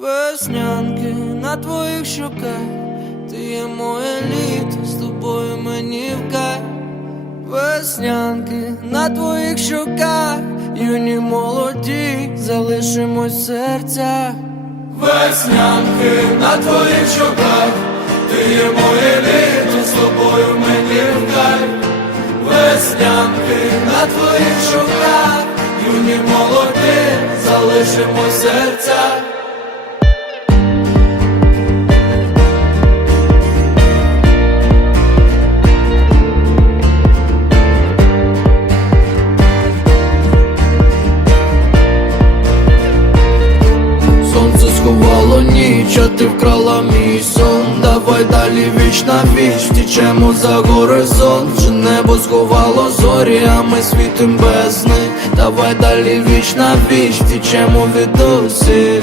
Веснянки на твоїх щоках, ти є моє літо, з тобою мені в кайф. Веснянки на твоїх щоках, юні молоді, залишимось в серцях. Веснянки на твоїх щоках, ти є моє літо, з тобою мені в кайф. Веснянки на твоїх щоках, юні молоді, залишимось в сховало ніч, а ти вкрала мій сон. Давай далі віч на віч, втічемо за горизонт. Вже небо сховало зорі, а ми світим без них. Давай далі віч на віч, втічемо від усіх